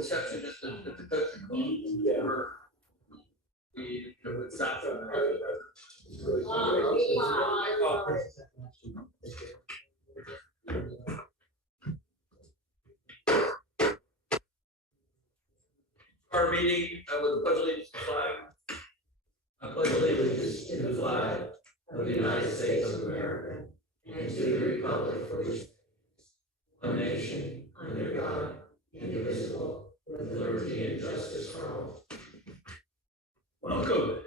reception at the country club. Yeah. With South. Our meeting with the pledge of allegiance to the flag. I pledge allegiance to the flag of the United States of America and to the republic for which one nation under God, indivisible, with liberty and justice for all. Welcome.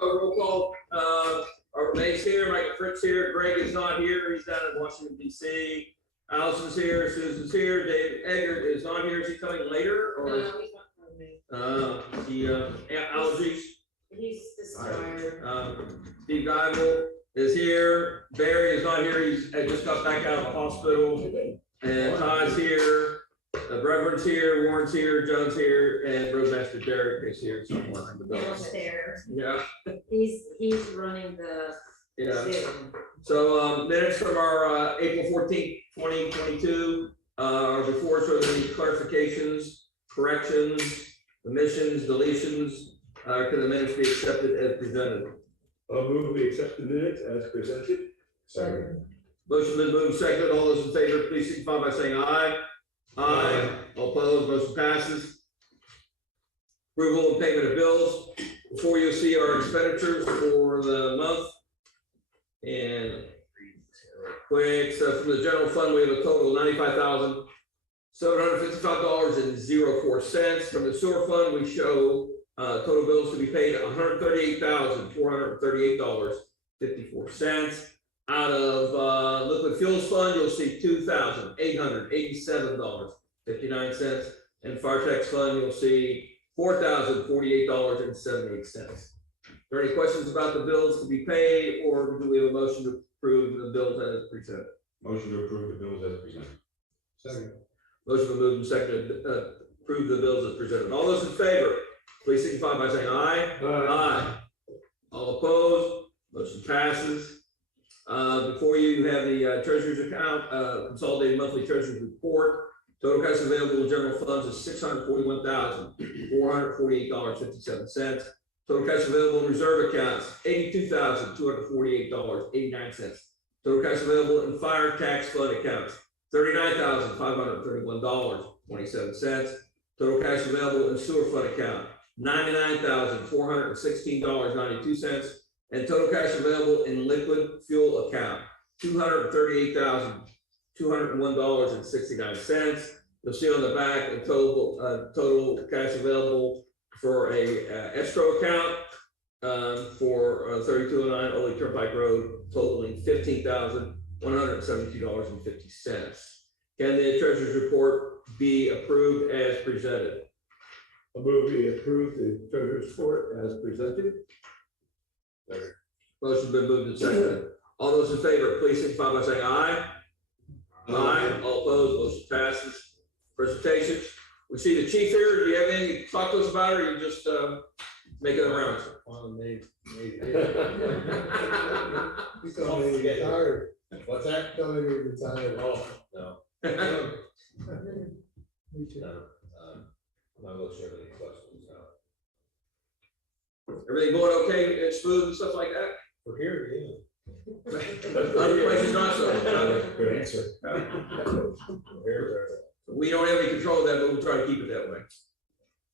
Roll call. Our Renee's here, Michael Fritz here, Greg is not here, he's down in Washington, D.C. Allison's here, Susan's here, David Eggert is not here. Is he coming later? Or No, he's not coming. Allergies. He's tired. Steve Geibel is here. Barry is not here. He's just got back out of the hospital. And Todd's here. The Reverend's here. Warren's here. John's here. And Roadmaster Derek is here somewhere in the building. Downstairs. Yeah. He's running the. Zoom. So minutes from our April 14th, 2022 are before us. So any clarifications, corrections, omissions, deletions. Can the minutes be accepted as presented? I'll move we accept the minutes as presented. Second. Motion been moved and seconded. All those in favor, please signify by saying aye. Aye. All opposed, motion passes. Approval and payment of bills. Before you see our expenditures for the month. And quick, so from the general fund, we have a total of $95,755.04. From the sewer fund, we show total bills to be paid $138,438.54. Out of liquid fuels fund, you'll see $2,887.59. And fire tax fund, you'll see $4,048.78. Are there any questions about the bills to be paid, or do we have a motion to approve the bills as presented? Motion to approve the bills as presented. Second. Motion been moved and seconded, approve the bills as presented. All those in favor, please signify by saying aye. Aye. All opposed, motion passes. Before you have the treasurer's account, consolidated monthly treasurer's report. Total cash available in general funds is $641,448.57. Total cash available in reserve accounts, $82,248.89. Total cash available in fire tax fund accounts, $39,531.27. Total cash available in sewer fund account, $99,416.92. And total cash available in liquid fuel account, $238,201.69. You'll see on the back the total cash available for a escrow account for 3209 Ole Turnpike Road, totaling $15,172.50. Can the treasurer's report be approved as presented? I'll move we approve the treasurer's report as presented. Motion been moved and seconded. All those in favor, please signify by saying aye. Aye. All opposed, motion passes. Presentations. We see the chief here. Do you have anything to talk to us about, or are you just making the rounds? He's telling me he's retired. What's that? Telling me he's retired. Oh, no. No. I'm not really sure of any questions now. Everything going okay and smooth and stuff like that? We're here, yeah. Other places not so. Good answer. We don't have any control of that, but we'll try to keep it that way.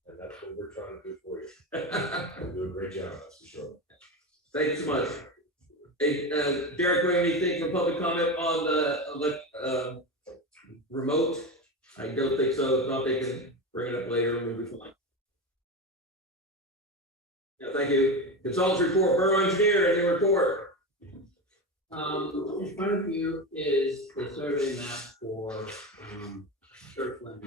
And that's what we're trying to do for you. We'll do a great job, that's for sure. Thank you so much. Hey, Derek, do you have anything for public comment on the remote? I don't think so. If not, they can bring it up later and we'll be fine. Yeah, thank you. Consultants report, Borough Engineer, any report? In front of you is the survey map for Kirkland.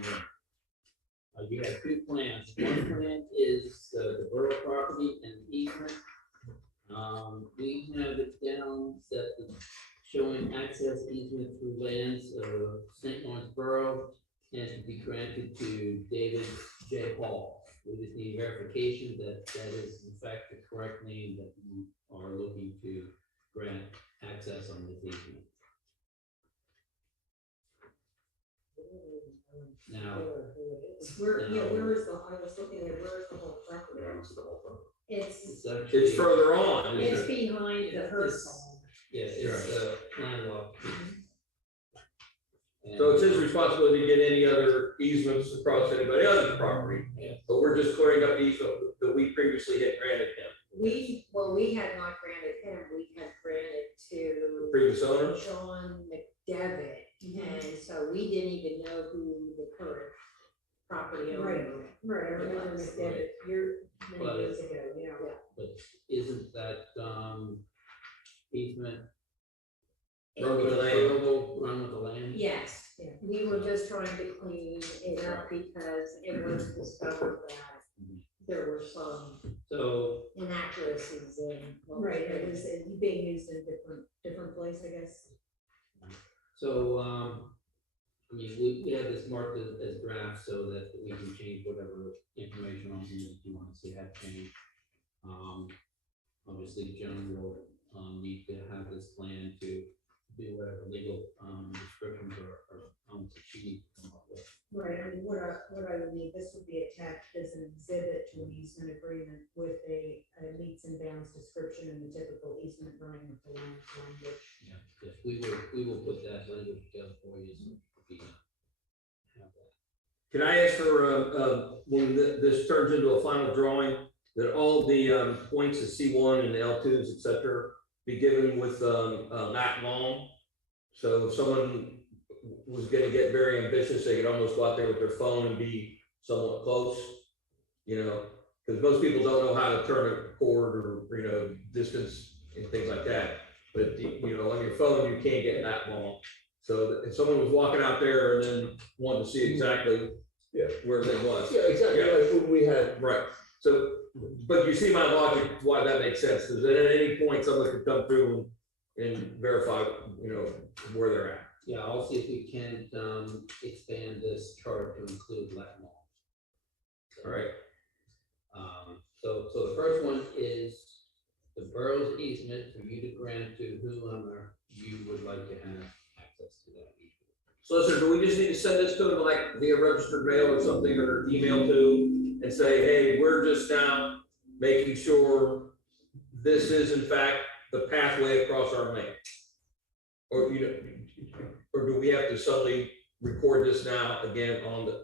You have two plans. One plan is the borough property and easement. We have it down that showing access easement through lands of St. Lawrence Borough and to be granted to David J. Hall. We just need verification that that is in fact the correct name that we are looking to grant access on this easement. Now, Where is I was looking at, where is the whole property? It's It's further on, it's isn't it? behind the Hertz home. Yeah, it's landlocked. So it's his responsibility to get any other easements across anybody else's property. Yeah. But we're just clearing up the easement that we previously had granted him. We had not granted him, we had granted to Previous owner? John McDevitt. And so we didn't even know who the current property owner. Right, I remember Right. McDevitt, many But- years ago, yeah. But isn't that, easement Run with the land. transferable, run with the land? Yes, we were just trying to clean it up because it was discovered that there were some So, inaccuracies in. what Right, it did. was being used in a different place, I guess. so, I mean, we have this marked as draft so that we can change whatever information on here that you want to see have changed. Obviously, Joan will, need to have this plan to do whatever legal, descriptions or that she needs to come up with. Right, I mean, what I would need, this would be attached as an exhibit to an easement agreement with a meets and bounds description and the typical easement running with the land language. Yeah, yes, we will put that language together for you, so you can have that. Can I ask for, when this turns into a final drawing, that all the points of C1 and L2s, et cetera, be given with lat long? So if someone was gonna get very ambitious, they could almost go out there with their phone and be somewhat close, you know? Because most people don't know how to turn a cord or, you know, distance and things like that. But, you know, on your phone, you can't get that long. So if someone was walking out there and then wanted to see exactly where it was. Yeah, exactly, like when we had, Right, so, but you see my logic, why that makes sense, because at any point, someone could come through and verify, you know, where they're at. Yeah, I'll see if we can, expand this chart to include Latin law. All right, So the first one is the borough's easement for you to grant to whoever you would like to have access to that easement. Solicitor, do we just need to send this to them like via registered mail or something, or email to, and say, hey, we're just now making sure this is in fact the pathway across our lane? Or, you know, or do we have to suddenly record this now again on the,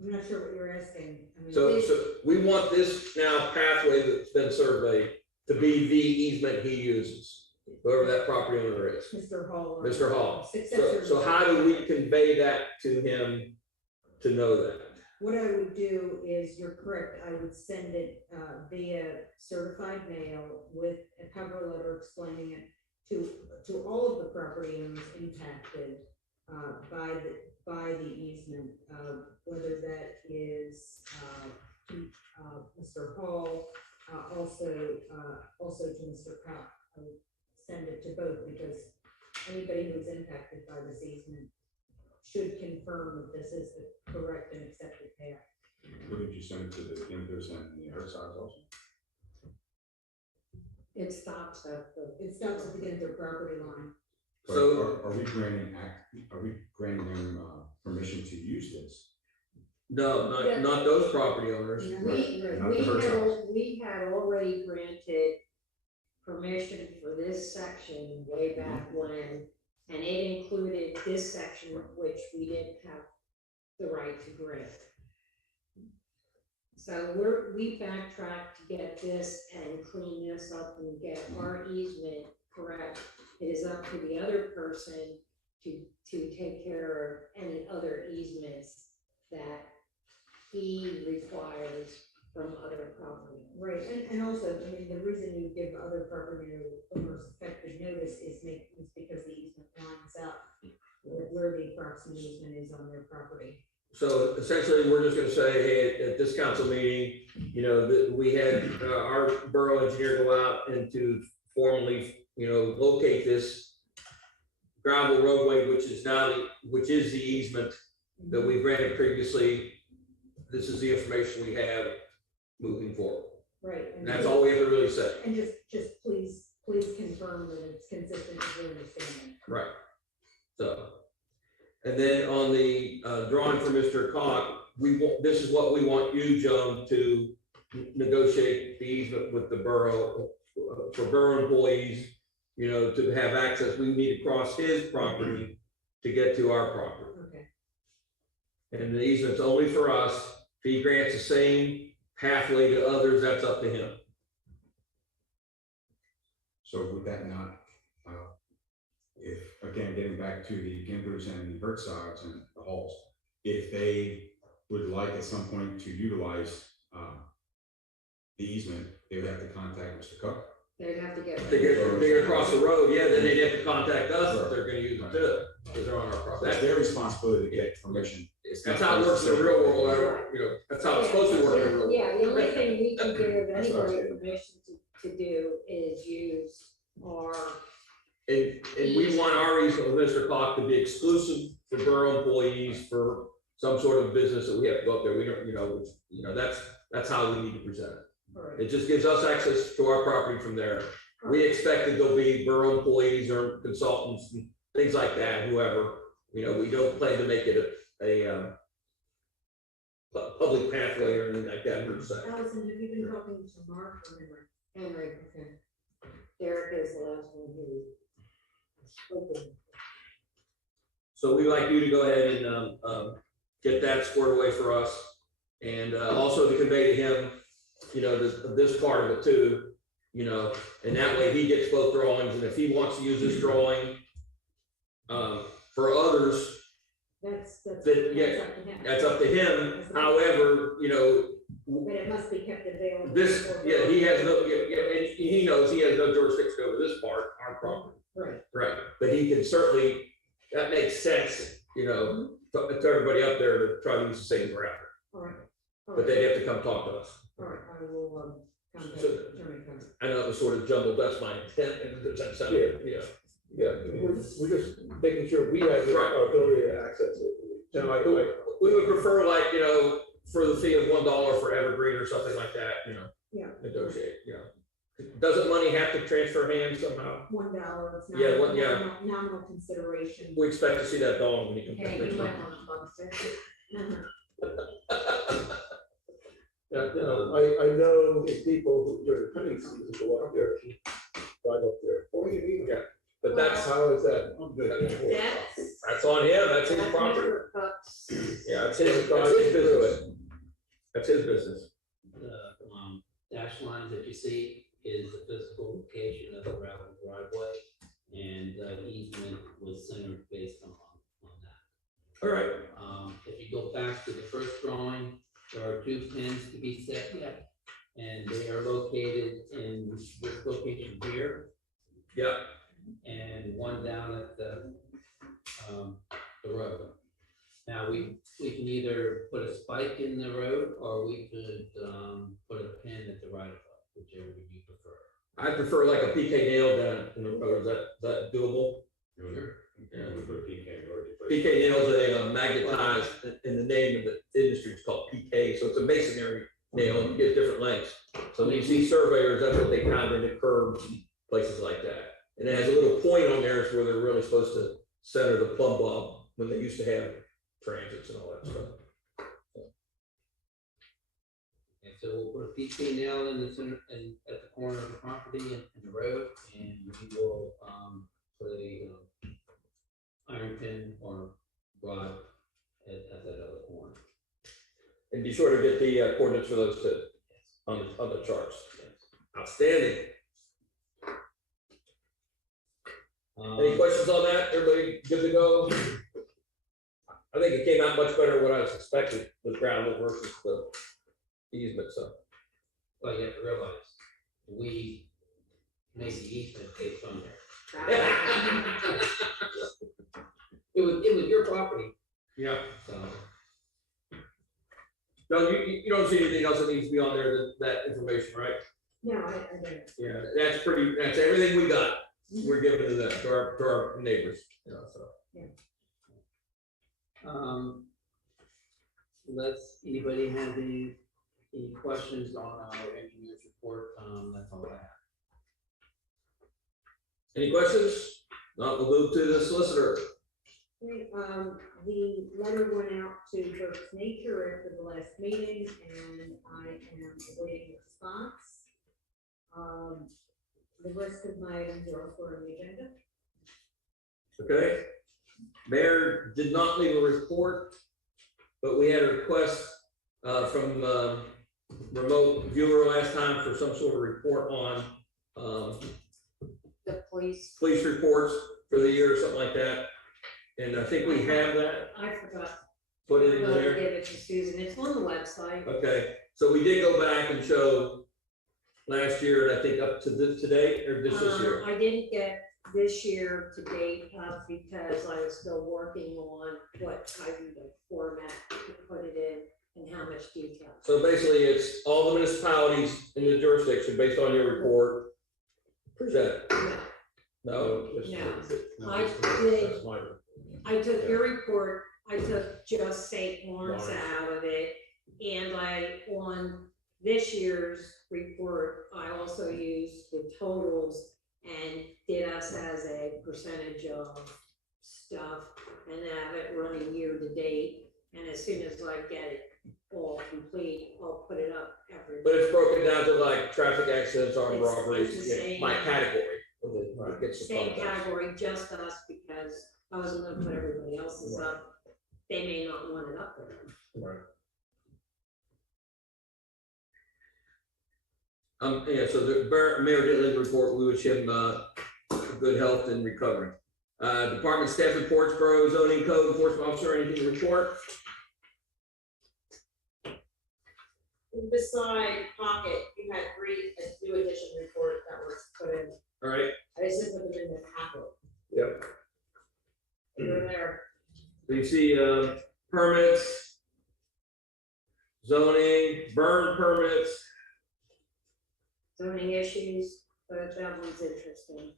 I'm not sure what you're asking. I mean, so we want this now pathway that's been surveyed to be the easement he uses, whoever that property owner is. Mr. Hall. Mr. Hall. Successor. So how do we convey that to him to know that? What I would do is, you're correct, I would send it via certified mail with a cover letter explaining it to all of the property owners impacted by the easement, whether that is Mr. Hall, also to Mr. Cox. I would send it to both, because anybody who's impacted by this easement should confirm that this is the correct and accepted path. Wouldn't you send it to the Gimpers and the other sides also? It stops at the. It stops at the end of their property line. But So- are we granting them permission to use this? No, Yeah. not those property owners. We had already granted permission for this section way back when, and it included this section, which we didn't have the right to grant. So we backtracked to get this and clean this up and get our easement correct. It is up to the other person to take care of any other easements that he requires from other property. Right, and also, I mean, the reason you give other property owners effective notice is because the easement lines up where the approximate easement is on their property. So essentially, we're just gonna say, hey, at this council meeting, you know, that we had our borough engineer go out and to formally, you know, locate this gravel roadway, which is the easement that we granted previously. This is the information we have moving forward. Right. And that's all we have to really say. And just please confirm that it's consistent with your understanding. Right. So, and then on the drawing for Mr. Cock, this is what we want you, Joan, to negotiate the easement with the borough, for borough employees, you know, to have access. We need to cross his property to get to our property. Okay, And the easement's only for us. If he grants the same pathway to others, that's up to him. So would that not, if, again, getting back to the Gimbers and the Berks and the Halls, if they would like at some point to utilize the easement, they would have to contact Mr. Cook? They'd have to get. If they're across the road, yeah, then they'd have to contact us if they're gonna use it too, because they're on our property. That's their responsibility to get permission. That's how it works in the real world, you know, that's how it's supposed to work in the real world. Yeah, the only thing we can give That's what I was anybody getting. permission to do is use our, And we want our easement with Mr. Cock to be exclusive for borough employees for some sort of business that we have to go up there. We don't, you know, that's how we need to present it. alright, It just gives us access to our property from there. We expect that there'll be borough employees or consultants and things like that, whoever, you know, we don't plan to make it a public pathway or anything like that per se. Allison, have you been talking to Mark or Henry? Henry, okay. Derek is the last one who spoke. So we'd like you to go ahead and get that squared away for us. And also to convey to him, you know, this part of it too, you know, and that way he gets both drawings. And if he wants to use this drawing for others, That's yeah, up to him. that's up to him. However, you know, But it must be kept available. this, for- yeah, he has no, and he knows he has no jurisdiction over this part, our property. Right, Right, but he can certainly, that makes sense, you know, to everybody up there to try to use the same ground. alright. But they'd have to come talk to us. Alright, I will, contact So- Attorney Cook. I know it was sort of jumbled, that's my intent, and that sounded, yeah. Yeah, we're just making sure we have the Right. ability to access it. And we would prefer like, you know, for the fee of $1 for evergreen or something like that, you know. Yeah. Negotiate, you know. Doesn't money have to transfer hands somehow? $1, it's not. Yeah, what- yeah. Nominal consideration. We expect to see that dog when he comes Okay, back. you might want to bump it. Yeah, you know, I know the people who during hunting season go up there, drive up there. Oh, you need that. But that's, How is that? that's on him, that's his That's property. Mr. Cook's. Yeah, that's his business. That's his business. The dash lines that you see is the physical location of the gravel driveway, and the easement was centered based on that. All right, If you go back to the first drawing, there are 2 pins to be set yet, and they are located in this location here, yeah, and one down at the road. Now, we can either put a spike in the road, or we could, put a pin at the right of way, whichever you prefer. I prefer like a PK nail down in the road, is that doable? Sure. Yeah. We put a PK or PK nails are magnetized, in the name of the industry, it's called PK, so it's a masonry nail, and you get different lengths. So when you see surveyors, that's what they pound into curbs, and places like that. And it has a little point on there, is where they're really supposed to center the plumb bob, when they used to have transits and all that stuff. And so we'll put a PK nail in the center, and at the corner of the property and the road, and we will, put a, iron pin or rod at that other corner. And be sure to get the coordinates for those two on the charts. Outstanding. Any questions on that? Everybody good to go? I think it came out much better than what I was expecting with gravel versus the easement, so. Well, you have to realize, we made the easement based on there. It was your property, Yeah. so. No, you don't see anything else that needs to be on there, that information, right? No, I don't. Yeah, that's everything we got. We're giving to them, to our neighbors, you know, so. Anybody have any questions on our engineer's report? That's all I have. Any questions? No, we'll move to the solicitor. Okay, the letter went out to Berks Nature after the last meeting, and I am awaiting a response. The rest of my items are also on the agenda. Okay. Mayor did not leave a report, but we had a request from remote viewer last time for some sort of report on The police, police reports for the year or something like that. And I think we have that I forgot. put in I'm gonna there. give it to Susan, it's on the website. Okay, so we did go back and show last year, and I think up to this today, or this year. I didn't get this year to date up because I was still working on what type of format to put it in and how much detail. So basically, it's all the municipalities in the jurisdiction based on your report. Present. No, No. I did. I took your report, I took just St. Lawrence out of it, and on this year's report, I also used the totals and did us as a percentage of stuff and have it running year to date. And as soon as I get it all complete, I'll put it up every. but it's broken down to like traffic accidents, armed It's robberies, the same. my category. It gets the Same fund back. category, just us, because I wasn't gonna put everybody else's up. They may not want it up there. Right. Yeah, so the mayor did leave a report, we wish him good health and recovery. Department staff reports, Borough zoning code enforcement officer, anything to report? Beside pocket, you had three new edition report that was put in. All right, I just didn't put them in the packet. yep. They're there. So you see, permits, zoning, burn permits, Zoning issues, but that one's interesting.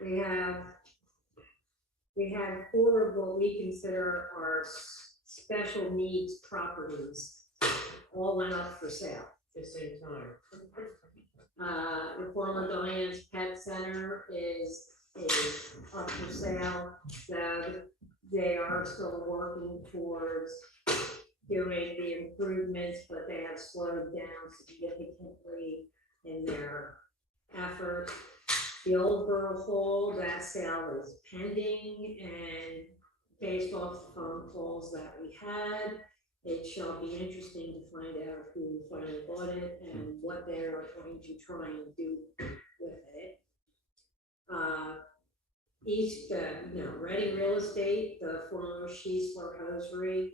We have 4 of what we consider our special needs properties, all went up for sale. At the same time. Reform Diane's Pet Center is up for sale, so they are still working towards doing the improvements, but they have slowed down significantly in their effort. The old Borough Hall, that sale is pending, and based off the phone calls that we had, it shall be interesting to find out who finally bought it and what they are going to try and do with it. Reading Real Estate, the former Sheesler Hosiery,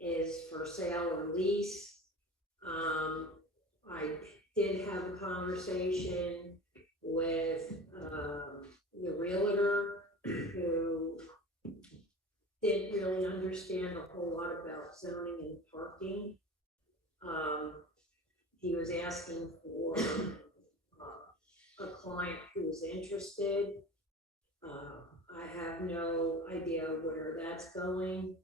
is for sale or lease. I did have a conversation with the realtor who didn't really understand a whole lot about zoning and parking. He was asking for a client who was interested. I have no idea where that's going.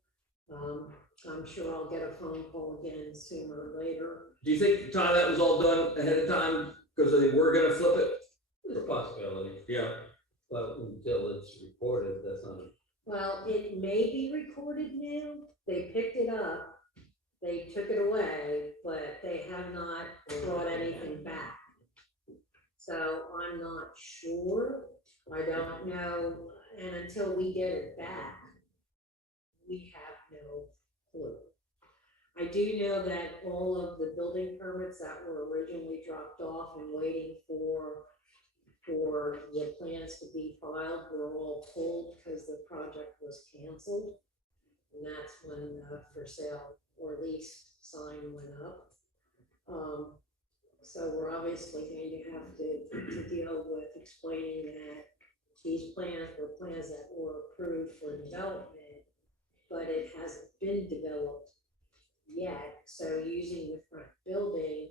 I'm sure I'll get a phone call again sooner or later. do you think, Todd, that was all done ahead of time, because they were gonna flip it? It's a possibility, Yeah, but until it's reported, that's not. Well, it may be recorded now. They picked it up. They took it away, but they have not brought anything back. So I'm not sure. I don't know. And until we get it back, we have no clue. I do know that all of the building permits that were originally dropped off and waiting for the plans to be filed were all pulled because the project was canceled. And that's when the for sale or lease sign went up. So we're obviously going to have to deal with explaining that these plans were plans that were approved for development, but it hasn't been developed yet. So using the front building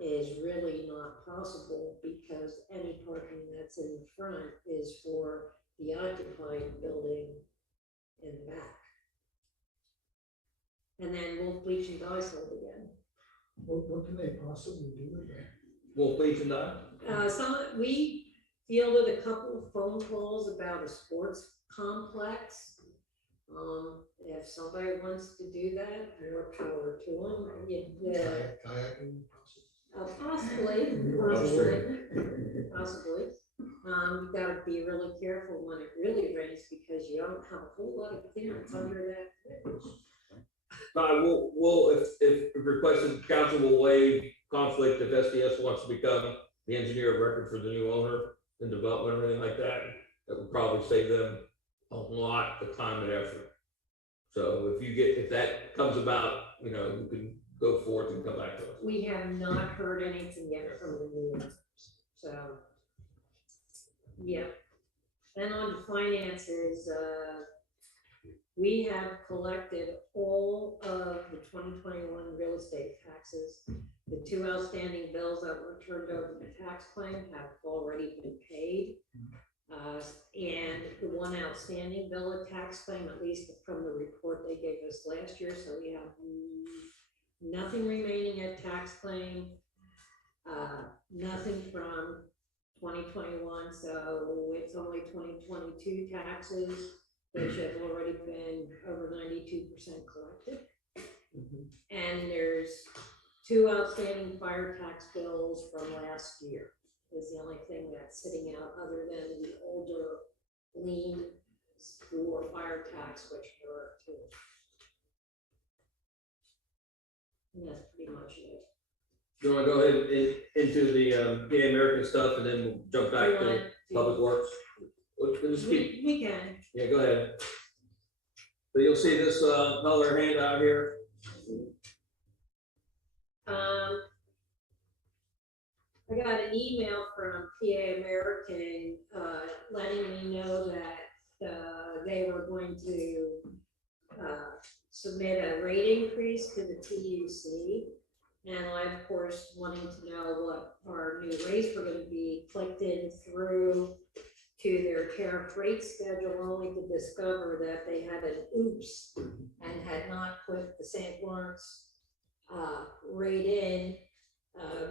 is really not possible because any parking that's in the front is for the occupied building in the back. And then we'll bleach and dye sold again. What can they possibly do with that? Wolf Bleach and Dye? We fielded a couple of phone calls about a sports complex. If somebody wants to do that, more power to them. Kayaking. Possibly. You gotta be really careful when it really rains because you don't have a whole lot of clearance under that bridge. We'll, if requested, council will waive conflict if SDS wants to become the engineer of record for the new owner and development or anything like that. That would probably save them a lot of time and effort. So if that comes about, you can go forth and come back to us. We have not heard anything yet from the new owners, so. Yeah, and on to finances, we have collected all of the 2021 real estate taxes. The 2 outstanding bills that were turned over to tax claim have already been paid. And the 1 outstanding bill of tax claim, at least from the report they gave us last year, so we have nothing remaining at tax claim, nothing from 2021, so it's only 2022 taxes, which have already been over 92% collected. And there's 2 outstanding fire tax bills from last year is the only thing that's sitting out other than the older lien for fire tax, which were 2. And that's pretty much it. Do you want to go ahead into the PA American stuff and then we'll jump back to Public Works? We'll just keep, We can. yeah, go ahead. So you'll see this color handout here. I got an email from PA American letting me know that they were going to submit a rate increase to the TUC. And I, of course, wanting to know what our new rates were going to be, clicked in through to their tariff rate schedule, only to discover that they had an oops and had not put the St. Lawrence rate in.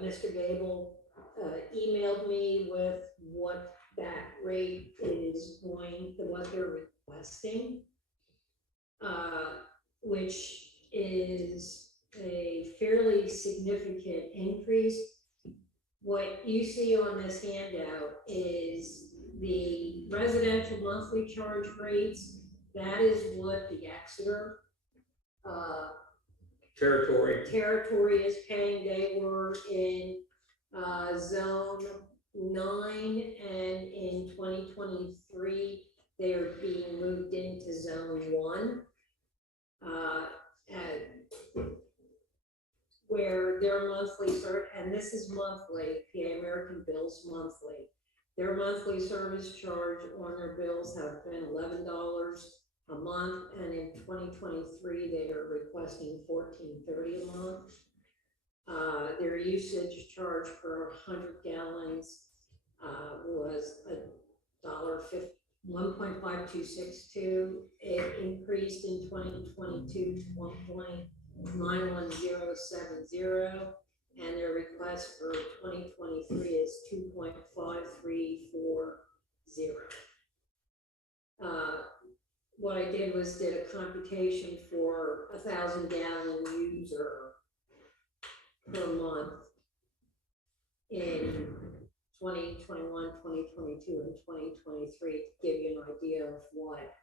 Mr. Gable emailed me with what that rate is what they're requesting, which is a fairly significant increase. What you see on this handout is the residential monthly charge rates. That is what the Exeter territory is paying. They were in zone 9, and in 2023 they are being moved into zone 1, where their monthly and this is monthly, PA American bills monthly. Their monthly service charge on their bills have been $11 a month, and in 2023 they are requesting $14.30 a month. Their usage charge per 100 gallons was $1.5262. It increased in 2022 to 1.91070, and their request for 2023 is 2.5340. What I did was did a computation for 1,000 gallon user per month in 2021, 2022, and 2023 to give you an idea of what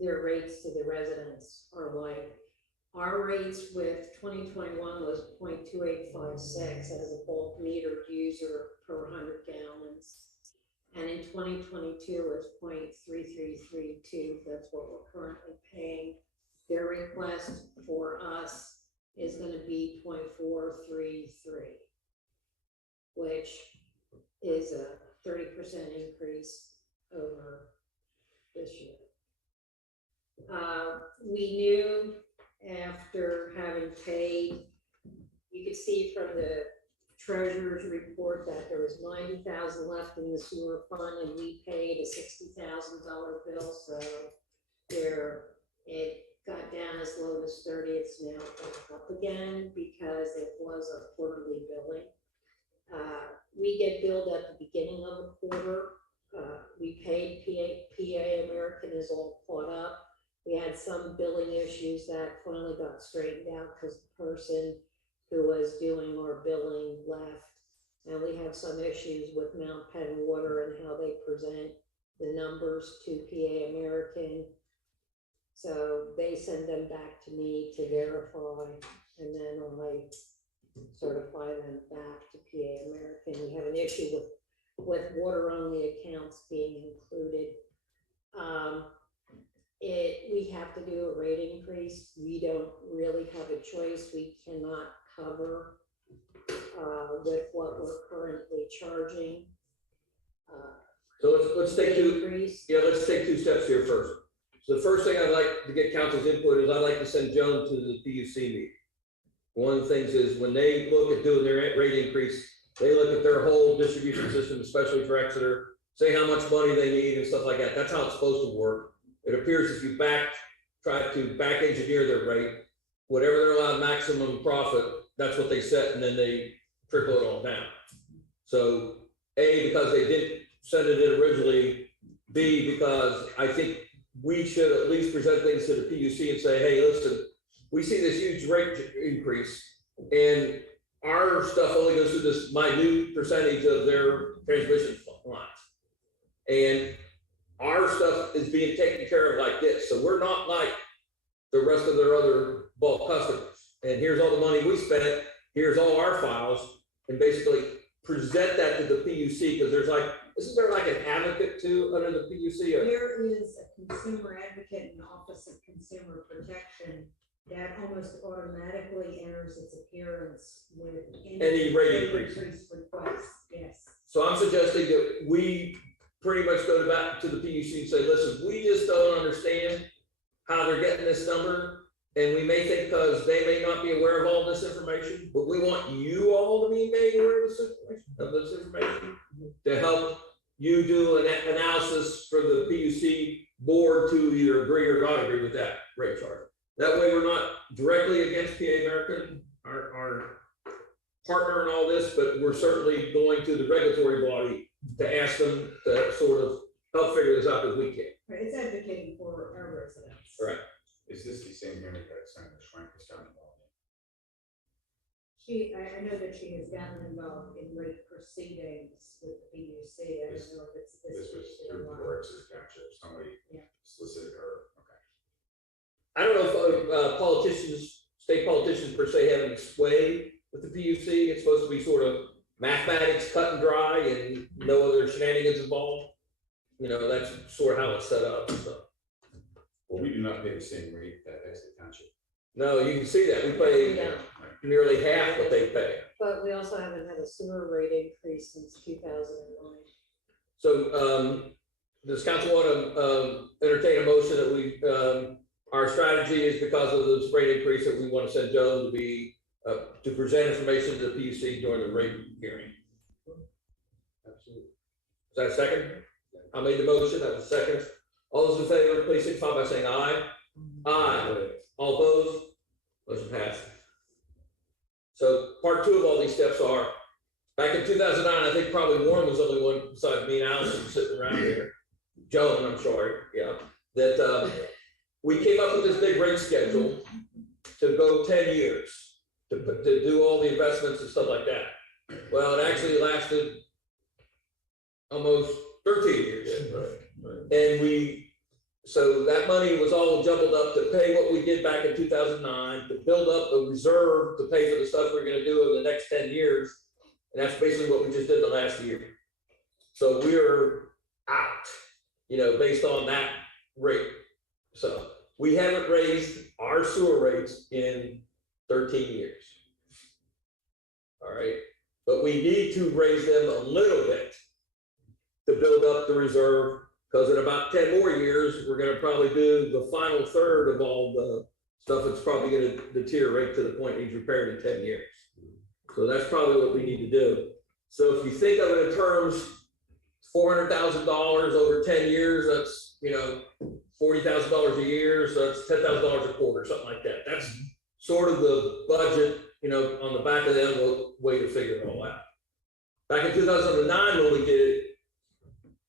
their rates to the residents are like. Our rates with 2021 was 0.2856 as a bulk metered user per 100 gallons. And in 2022, it's 0.3332. That's what we're currently paying. Their request for us is going to be 0.433, which is a 30% increase over this year. We knew after having paid, you could see from the treasurer's report that there was $90,000 left in the sewer fund, and we paid a $60,000 bill. So it got down as low as 30. It's now back up again because it was a quarterly billing. We get billed at the beginning of the quarter. We paid PA is all caught up. We had some billing issues that finally got straightened out because the person who was doing our billing left. And we have some issues with Mount Penn Water and how they present the numbers to PA American. So they send them back to me to verify, and then I certify them back to PA American. We have an issue with water-only accounts being included. We have to do a rate increase. We don't really have a choice. We cannot cover with what we're currently charging. So let's take two, Increase. let's take 2 steps here first. So the first thing I'd like to get council's input is I'd like to send Joan to the PUC meeting. One of the things is when they look at doing their rate increase, they look at their whole distribution system, especially for Exeter, say how much money they need and stuff like that. That's how it's supposed to work. It appears if you try to back engineer their rate, whatever their allowed maximum profit, that's what they set, and then they trickle it all down. So A, because they didn't send it in originally, B, because I think we should at least present things to the PUC and say, hey, listen, we see this huge rate increase, and our stuff only goes through this minute percentage of their transmission lines. And our stuff is being taken care of like this. So we're not like the rest of their other bulk customers. And here's all the money we spent, here's all our files, and basically present that to the PUC, because isn't there like an advocate too under the PUC? There is a consumer advocate in the Office of Consumer Protection that almost automatically enters its appearance with Any rate increase request, yes. So I'm suggesting that we pretty much go back to the PUC and say, listen, we just don't understand how they're getting this number. And we may think because they may not be aware of all this information, but we want you all to be made aware of this information to help you do an analysis for the PUC board to either agree or not agree with that rate chart. That way we're not directly against PA American, our partner in all this, but we're certainly going to the regulatory body to ask them to sort of help figure this out as we can. Right, it's advocating for our residents. Right. Is this the same hearing that Senator Schwank was talking about? I know that she has gotten involved in rate proceedings with the PUC. I don't know if it's This was through the Berks Township, somebody Yeah. solicited her, okay. I don't know if state politicians per se have any sway with the PUC. It's supposed to be sort of mathematics, cut and dry, and no other shenanigans involved. That's sort of how it's set up, so. Well, we do not pay the same rate that Exeter Township. No, you can see that. We pay Yeah. nearly half what they pay. But we also haven't had a sewer rate increase since 2009. So, does council want to entertain a motion that we, our strategy is because of this rate increase that we want to send Joan to be, to present information to the PUC during the rate hearing? Absolutely. Is that a second? I made the motion, that was second. All those in favor, please signify by saying aye. Aye. All opposed? Motion passes. So part 2 of all these steps are, back in 2009, I think probably Warren was the only one besides me and Allison sitting around here. Joan, I'm sorry, yeah, that we came up with this big rate schedule to go 10 years, to do all the investments and stuff like that. Well, it actually lasted almost 13 years. And so that money was all jumbled up to pay what we did back in 2009, to build up a reserve to pay for the stuff we're gonna do in the next 10 years. And that's basically what we just did the last year. So we're out, based on that rate. So we haven't raised our sewer rates in 13 years. All right, but we need to raise them a little bit to build up the reserve. Because in about 10 more years, we're gonna probably do the final third of all the stuff that's probably gonna deteriorate to the point it needs repaired in 10 years. So that's probably what we need to do. So if you think of it in terms, $400,000 over 10 years, that's, $40,000 a year, so that's $10,000 a quarter, something like that. That's sort of the budget, on the back of the envelope way to figure it all out. Back in 2009, when we did it,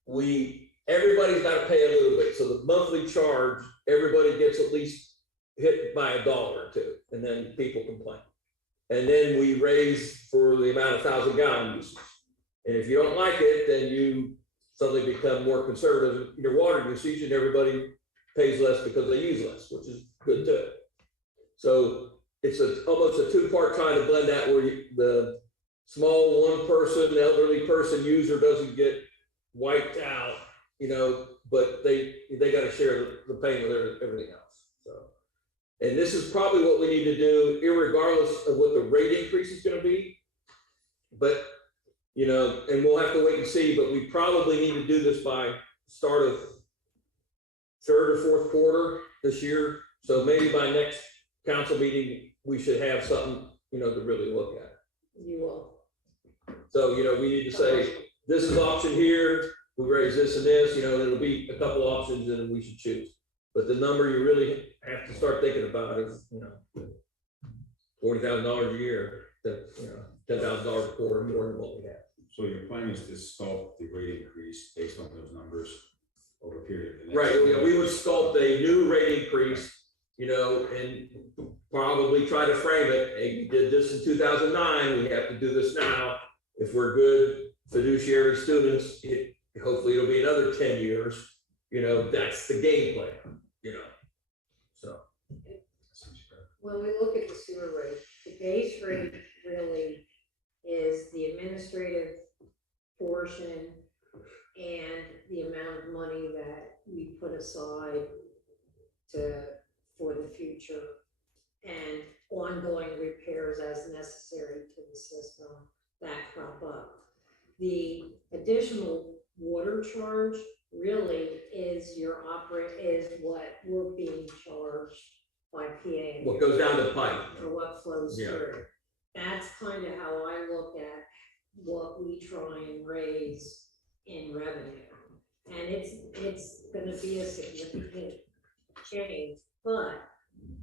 we everybody's gotta pay a little bit, so the monthly charge, everybody gets at least hit by $1 or $2, and then people complain. And then we raise for the amount of 1,000 gallon usage. And if you don't like it, then you suddenly become more conservative in your water usage, and everybody pays less because they use less, which is good too. So it's almost a two-part trying to blend that, where the small one person, the elderly person user doesn't get wiped out, but they gotta share the pain with everything else, so. And this is probably what we need to do, irregardless of what the rate increase is gonna be. But, and we'll have to wait and see, but we probably need to do this by start of third or fourth quarter this year. So maybe by next council meeting, we should have something, to really look at. You will. So, we need to say, this is option here, we raise this and this, it'll be a couple options and then we should choose. But the number you really have to start thinking about is, $40,000 a year, $10,000 a quarter more than what we have. So your plan is to sculpt the rate increase based on those numbers over a period of the next. Right, we would sculpt a new rate increase, and probably try to frame it. Hey, we did this in 2009, we have to do this now. If we're good fiduciary students, hopefully it'll be another 10 years, that's the game plan, so. When we look at the sewer rate, the base rate really is the administrative portion and the amount of money that we put aside for the future, and ongoing repairs as necessary to the system that crop up. The additional water charge really is what we're being charged by PA. What goes down the pipe. Or what flows Yeah. through. That's kind of how I look at what we try and raise in revenue. And it's gonna be a significant change, but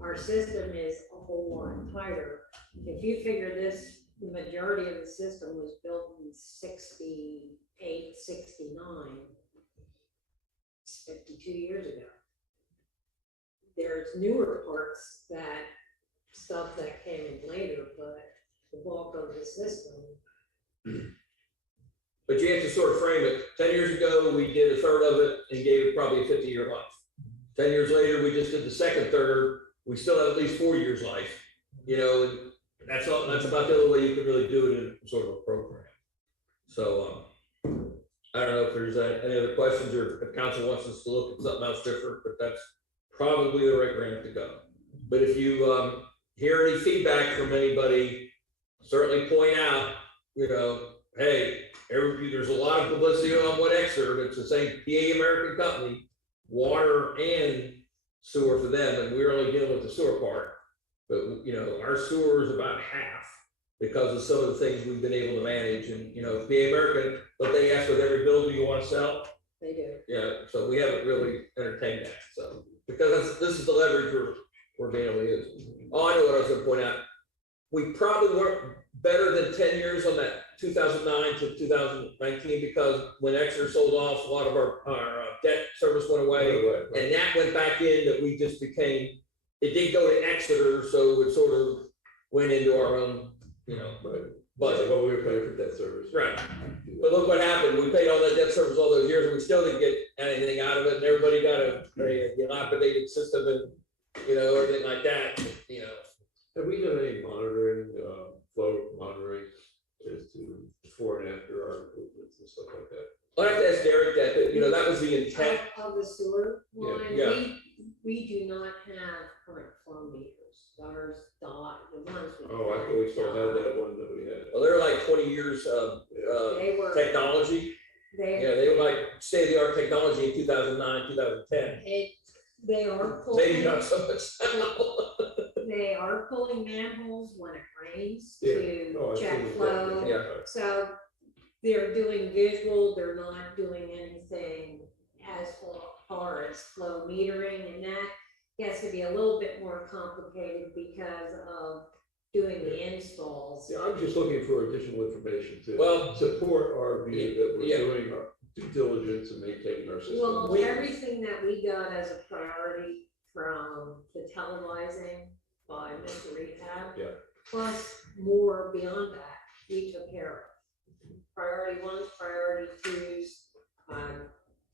our system is a whole lot tighter. If you figure this, the majority of the system was built in 68, 69, it's 52 years ago. There's newer parts stuff that came in later, but the bulk of the system. But you have to sort of frame it. 10 years ago, we did a third of it and gave it probably a 50-year life. 10 years later, we just did the second third. We still have at least 4 years life. And that's all. That's about the only way you can really do it in sort of a program. So I don't know if there's any other questions, or if council wants us to look at something else different, but that's probably the right route to go. But if you hear any feedback from anybody, certainly point out, hey, there's a lot of publicity on what Exeter, but it's the same PA American company, water and sewer for them, and we're only dealing with the sewer part. But our sewer is about half because of some of the things we've been able to manage. And PA American, what they ask with every building you want to sell. They do. Yeah, so we haven't really entertained that. So because this is the leverage we're being able to use. Oh, I know what I was going to point out. We probably weren't better than 10 years on that 2009 to 2019, because when Exeter sold off, a lot of our debt service went away, and that went back in. That we just became. It did go to Exeter, so it sort of went into our own, budget. What we were paying for debt service. Right. But look what happened. We paid all that debt service all those years, and we still didn't get anything out of it. And everybody got a dilapidated system, and everything like that. Have we done any monitoring, flow monitoring as to before and after our improvements and stuff like that? I'll have to ask Derek that, but that was the intent. Of the sewer line, Yeah. we do not have current flow meters. Ours dot, the ones we. Oh, I thought we still had that one that we had. Well, they're like 20 years of They were, technology. Yeah, they were like state-of-the-art technology in 2009, 2010. They are Maybe pulling, not so much now. they are pulling manholes when it rains Yeah. Oh, to I've seen check it. flow. Yeah. So they're doing visual, they're not doing anything as far as flow metering, and that gets to be a little bit more complicated because of doing the installs. Yeah, I'm just looking for additional information to Well, support our view that we're yeah. doing due diligence and maintaining our system. Well, everything that we got as a priority from the televising by mental rehab. Yeah. Plus more beyond that, we took care of. Priority ones, priority twos,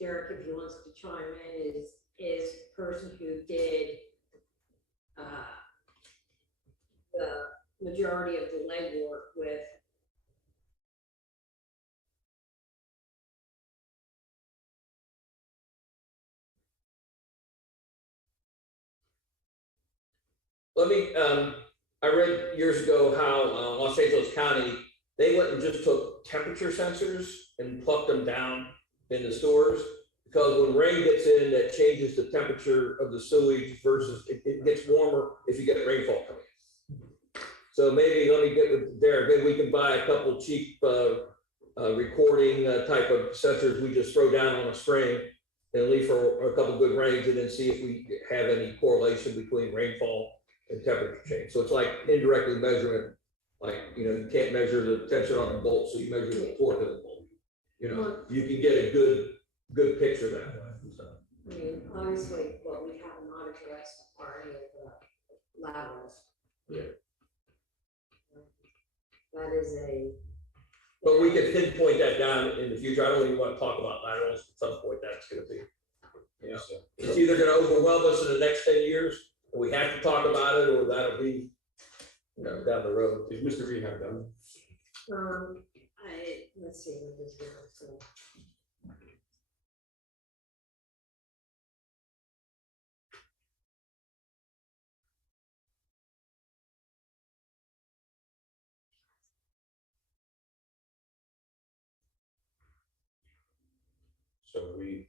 Derek, if he wants to chime in, is the person who did, the majority of the legwork with. Let me, I read years ago how Los Angeles County, they went and just took temperature sensors and plucked them down in the stores. Because when rain gets in, that changes the temperature of the sewage versus it gets warmer if you get rainfall coming in. So maybe let me get with Derek, maybe we can buy a couple cheap recording type of sensors we just throw down on a string and leave for a couple good rains and then see if we have any correlation between rainfall and temperature change. So it's like indirectly measurement, like, you can't measure the tension on the bolt, so you measure the torque of the bolt. You can get a good picture that way. So. I mean, obviously, what we have not addressed are any of the laterals. Yeah. That is a. But we can pinpoint that down in the future. I don't even want to talk about laterals. At some point, that's going to be, it's either going to overwhelm us in the next 10 years, and we have to talk about it, or that'll be, down the road. Is Mr. Rehab done? Let's see what this is. So. So we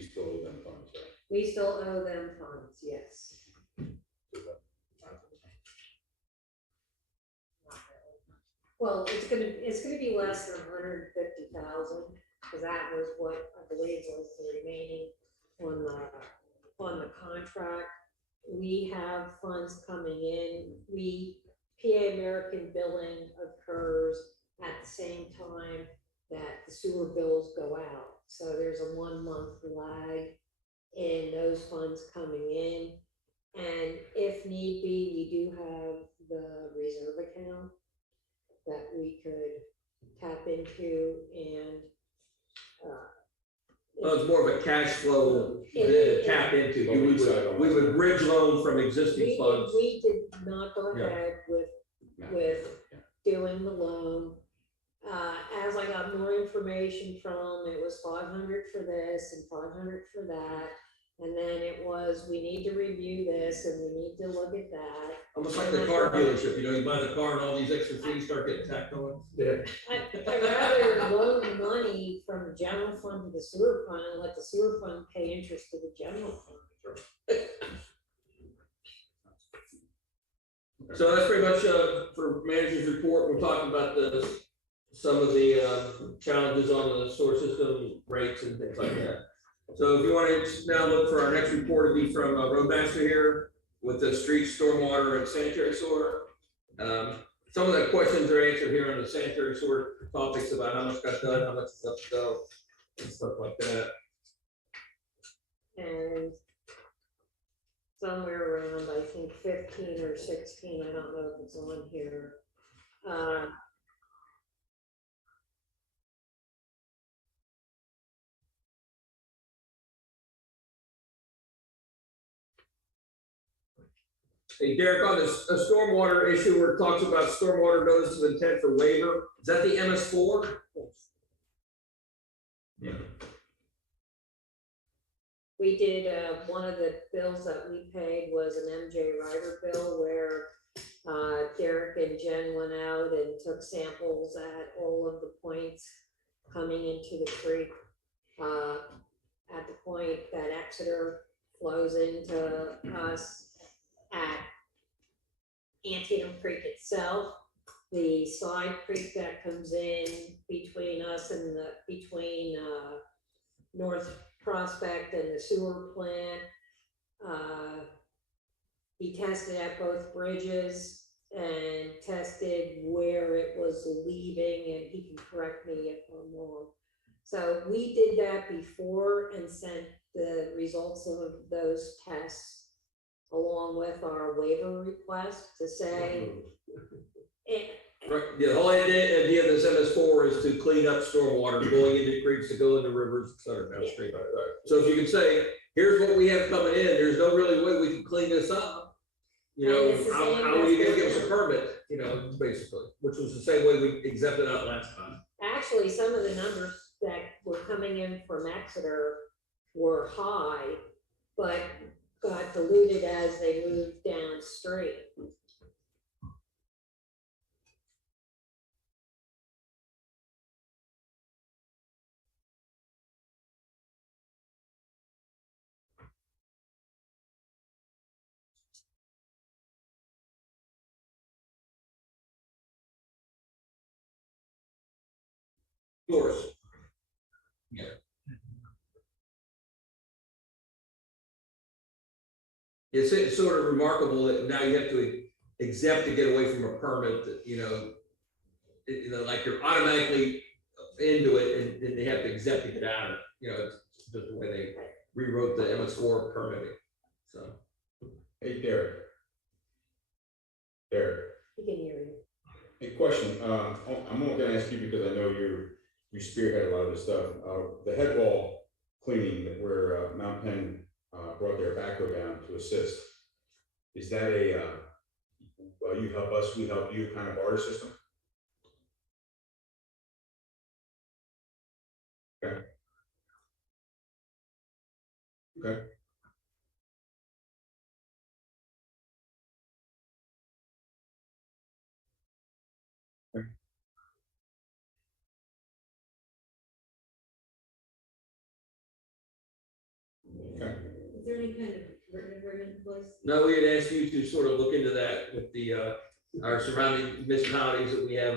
still owe them funds, right? We still owe them funds, yes. Well, it's gonna be less than 150,000, because that was what I believe was the remaining on the contract. We have funds coming in. PA American billing occurs at the same time that the sewer bills go out. So there's a 1 month lag in those funds coming in. And if need be, we do have the reserve account that we could tap into and. Well, it's more of a cash flow to tap into. We would bridge loan from existing funds. We did not go ahead with doing the loan. As I got more information from, it was 500 for this and 500 for that. And then it was, we need to review this and we need to look at that. Almost like the car dealership, you buy the car and all these extra fees start getting tacked on. Yeah. I'd rather loan money from the general fund to the sewer fund and let the sewer fund pay interest to the general fund. So that's pretty much for manager's report. We're talking about some of the challenges on the sewer system, rates and things like that. So if you want to now look for our next report, it'll be from Roadmaster here with the street, stormwater, and sanitary sewer. Some of the questions are answered here on the sanitary sewer topics about how much got done, how much is left to go, and stuff like that. And somewhere around, I think 15 or 16, I don't know if it's on here. Hey, Derek, on this a stormwater issue where it talks about stormwater notice of intent for waiver, is that the MS4? Yeah. We did, one of the bills that we paid was an MJ Ryder bill where Derek and Jen went out and took samples at all of the points coming into the creek. At the point that Exeter flows into us at Antietam Creek itself, the side creek that comes in between us and between North Prospect and the sewer plant. He tested at both bridges and tested where it was leaving, and he can correct me if I'm wrong. So we did that before and sent the results of those tests along with our waiver request to say. eh, Right, the whole idea of this MS4 is to clean up stormwater going into creeks, to go into rivers, et cetera, downstream. So if you can say, here's what we have coming in, there's no really way we can clean this up. You know, And it's the same how are you gonna as- give us a permit, you know, basically, which was the same way we exempted out last time. Actually, some of the numbers that were coming in from Exeter were high, but got diluted as they moved downstream. Of course. Yeah. It's sort of remarkable that now you have to exempt to get away from a permit that, you know, like you're automatically into it and they have to exempt to get out of it. You know, it's just the way they rewrote the MS4 permitting, so. Hey, Derek. Derek, You can hear you. a question, I'm only gonna ask you because I know you spearhead a lot of this stuff. The head wall cleaning that where Mount Penn brought their backhoe down to assist, is that you help us, we help you kind of barter system? Okay. Okay. Okay. Is there any kind of written agreement in place? No, we had asked you to sort of look into that with the, our surrounding municipalities that we have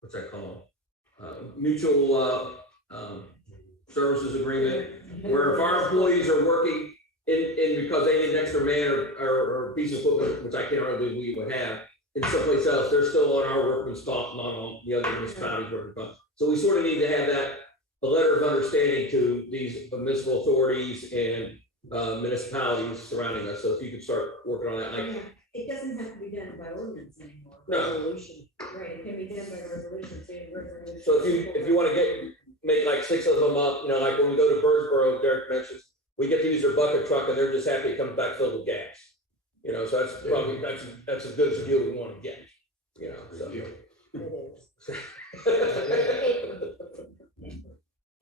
what's that called? Mutual, services agreement, where if our employees are working in because they need an extra man or piece of equipment, which I can't really believe we would have, in someplace else, they're still on our workman's comp, not on the other municipalities' workman's comp. So we sort of need to have that, a letter of understanding to these municipal authorities and municipalities surrounding us. So if you could start working on that, like, Yeah, it doesn't have to be done by ordinance anymore. No. Resolution, right, it can be done by resolution, so you resolution. so if you want to make like 6 of them up, you know, like when we go to Borough, Derek mentions, we get to use their bucket truck and they're just happy it comes back filled with gas. You know, so that's probably, that's as good as a deal we want to get, you know, so. It is.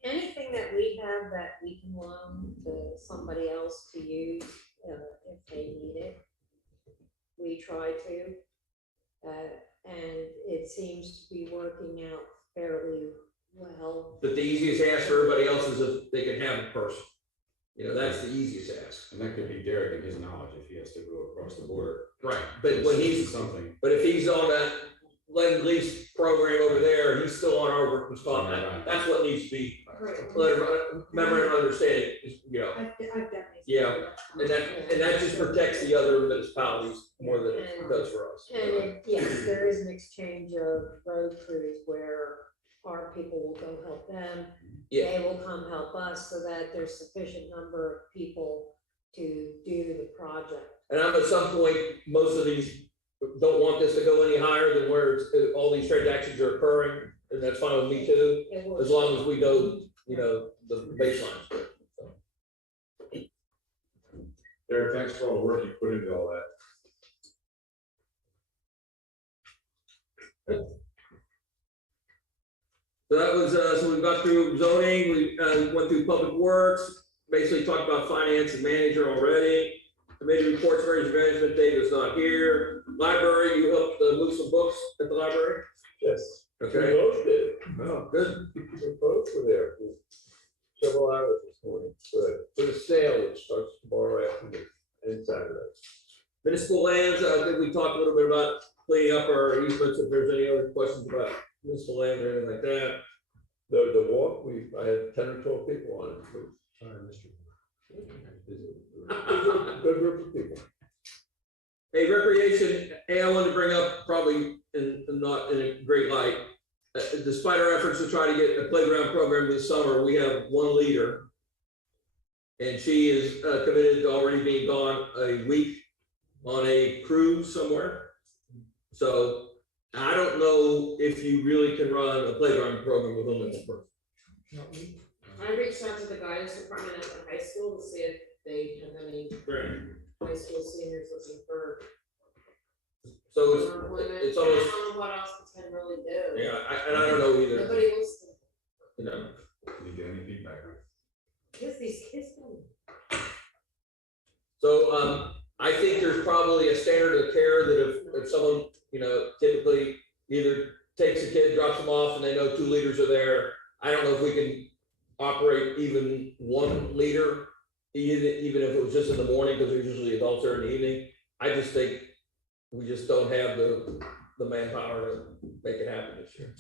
Anything that we have that we can loan to somebody else to use, if they need it, we try to. And it seems to be working out fairly well. But the easiest ask for everybody else is if they can have a person. You know, that's the easiest ask. And that could be Derek and his knowledge if he has to go across the border. Right, but when he's, something. but if he's on that lend lease program over there, he's still on our workman's comp. That's what needs to be, memorandum of understanding, is, you know, I've done these. Yeah, and that just protects the other municipalities more than it does for us. And yes, there is an exchange of road crews where our people will go help them. Yeah. They will come help us so that there's sufficient number of people to do the project. And I'm at some point, most of these don't want this to go any higher than where all these transactions are occurring, and that's fine with me too, It works. as long as we know, you know, the baseline. Derek, thanks for all the work you put into all that. So that was, so we got through zoning, we went through public works, basically talked about finance and manager already. Committee reports, emergency management, David's not here. Library, you helped move some books at the library? Yes. Okay. We both did. Oh, good. We both were there for several hours this morning for the sale, which starts tomorrow afternoon and Saturday. Municipal lands, I think we talked a little bit about cleaning up our easements, if there's any other questions about municipal land or anything like that. The walk, I had 10 or 12 people on it. Good group of people. Hey, recreation, hey, I wanted to bring up, probably not in a great light, despite our efforts to try to get a playground program this summer, we have one leader. And she is committed to already being gone a week on a cruise somewhere. So I don't know if you really can run a playground program with only one person. I reached out to the guidance department at the high school to see if they have any high school seniors looking for So employment. it's I almost, don't know what else we can really do. yeah, and I don't know either, Nobody wants to, you know. Did you get any feedback on it? kiss these kids. Don't- So, I think there's probably a standard of care that if someone, you know, typically either takes a kid, drops them off, and they know 2 leaders are there. I don't know if we can operate even 1 leader, even if it was just in the morning, because there's usually adults there in the evening. I just think we just don't have the manpower to make it happen this year.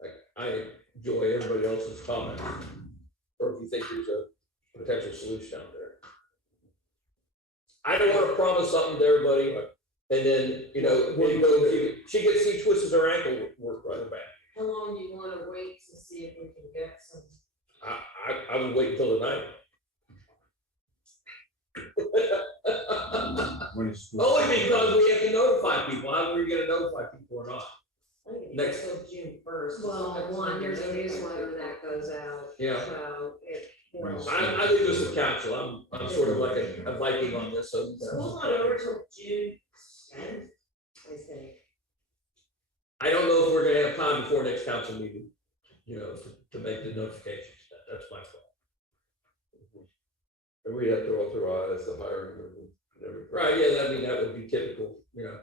Like, I enjoy everybody else's comments, or if you think there's a potential solution out there. I don't want to promise something to everybody, and then, you know, when you go, she twists her ankle, work right back. How long do you wanna wait to see if we can get some? I would wait until the night. When is school? Only because we have to notify people. How are we gonna notify people or not? I think Next- it's until June first. Well, there's a newsletter that goes out. Yeah. So it. When's- I leave this with council. I'm sort of like a Viking on this, so. School's not over till June 10th, I think. I don't know if we're gonna have time before next council meeting, you know, to make the notifications. That's my fault. And we'd have to authorize the hiring and everything. Right, yeah, I mean, that would be typical, you know.